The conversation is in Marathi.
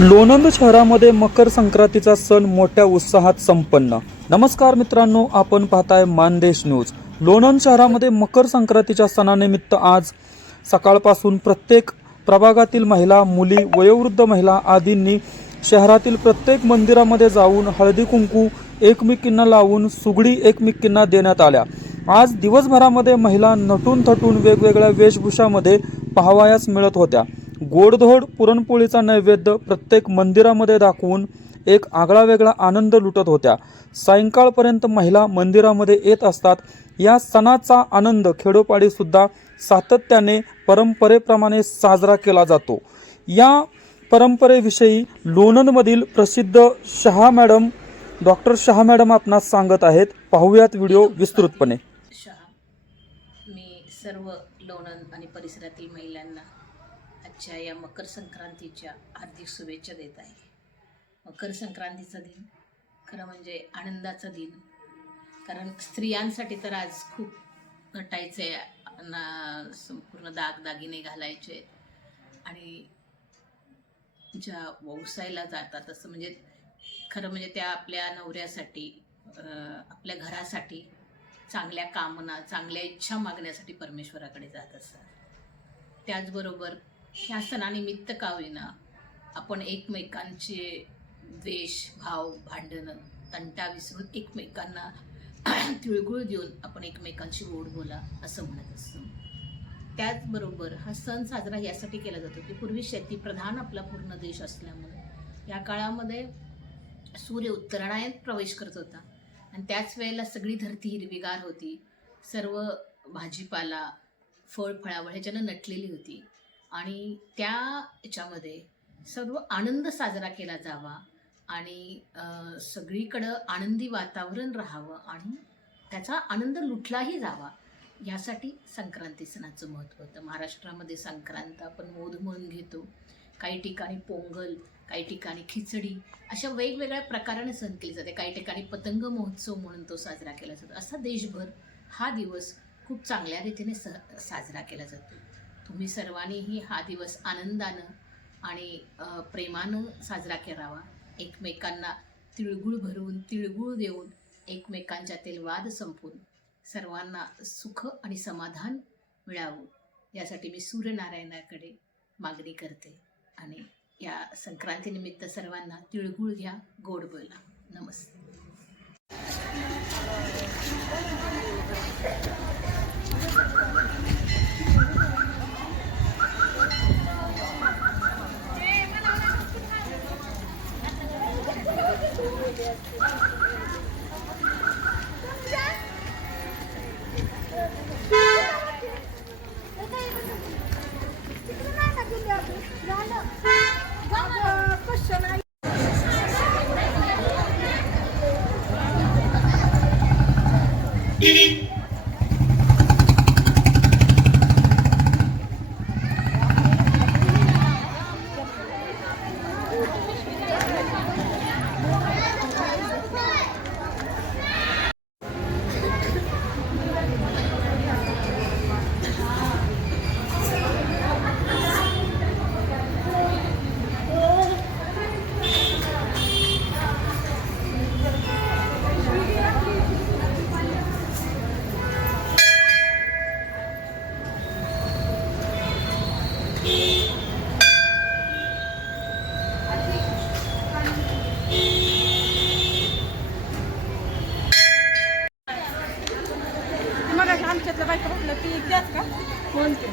लोणंद शहरामध्ये मकर संक्रांतीचा सण मोठ्या उत्साहात संपन्न. नमस्कार मित्रांनो आपण पाहताय मानदेश न्यूज. लोणंद शहरामध्ये मकर संक्रांतीच्या सणानिमित्त आज सकाळपासून प्रत्येक प्रभागातील महिला मुली वयोवृद्ध महिला आदींनी शहरातील प्रत्येक मंदिरामध्ये जाऊन हळदी कुंकू एकमेकींना लावून सुगडी एकमेकींना देण्यात आल्या. आज दिवसभरामध्ये महिला नटून थटून वेगवेगळ्या वेशभूषामध्ये पाहावयास मिळत होत्या. गोडधोड पुरणपोळीचा नैवेद्य प्रत्येक मंदिरामध्ये दाखवून एक आगळा वेगळा आनंद लुटत होत्या. सायंकाळपर्यंत महिला मंदिरामध्ये येत असतात. या सणाचा आनंद खेडोपाडीसुद्धा सातत्याने परंपरेप्रमाणे साजरा केला जातो. या परंपरेविषयी लोणंदमधील प्रसिद्ध Shah madam doctor Shah madam आपणास सांगत आहेत. पाहूयात व्हिडिओ विस्तृतपणे. शहा. मी सर्व लोणंद आणि परिसरातील महिलांना आजच्या या मकर संक्रांतीच्या हार्दिक शुभेच्छा देत आहे. मकर संक्रांतीचा दिन खरं म्हणजे आनंदाचा दिन. कारण स्त्रियांसाठी तर आज खूप नटायचे ना संपूर्ण दागदागिने घालायचे. आणि ज्या व्यवसायाला जातात असं म्हणजे खरं म्हणजे त्या आपल्या नवऱ्यासाठी आपल्या घरासाठी चांगल्या कामना चांगल्या इच्छा मागण्यासाठी परमेश्वराकडे जात असतात. त्याचबरोबर ह्या सणानिमित्त का होईना आपण एकमेकांचे द्वेष भाव भांडणं तंटा विसरून एकमेकांना तिळगुळ देऊन आपण एकमेकांशी गोड बोला असं म्हणत असतो. त्याचबरोबर हा सण साजरा यासाठी केला जातो की पूर्वी शेतीप्रधान आपला पूर्ण देश असल्यामुळे. या काळामध्ये सूर्य उत्तरायणात प्रवेश करत होता. आणि त्याच वेळेला सगळी धरती हिरवीगार होती. सर्व भाजीपाला फळ फळावळ ह्याच्यानं नटलेली होती. आणि त्या याच्यामध्ये सर्व आनंद साजरा केला जावा आणि सगळीकडं आनंदी वातावरण राहावं आणि त्याचा आनंद लुटलाही जावा यासाठी संक्रांती सणाचं महत्त्व होतं. महाराष्ट्रामध्ये संक्रांत आपण मोद म्हणून घेतो. काही ठिकाणी पोंगल काही ठिकाणी खिचडी अशा वेगवेगळ्या प्रकाराने सण केले जाते. काही ठिकाणी पतंग महोत्सव म्हणून तो साजरा केला जातो. असा देशभर हा दिवस खूप चांगल्या रीतीने स साजरा केला जातो. तुम्ही सर्वांनीही हा दिवस आनंदानं आणि प्रेमानं साजरा करावा. एकमेकांना तिळगुळ भरून तिळगुळ देऊन एकमेकांच्यातील वाद संपून सर्वांना सुख आणि समाधान मिळावं. यासाठी मी सूर्यनारायणाकडे मागणी करते. आणि या संक्रांतीनिमित्त सर्वांना तिळगुळ घ्या गोड बोला. नमस्ते. তিনি आमच्यातल्या बायका म्हटलं ती त्याच का? कोणते?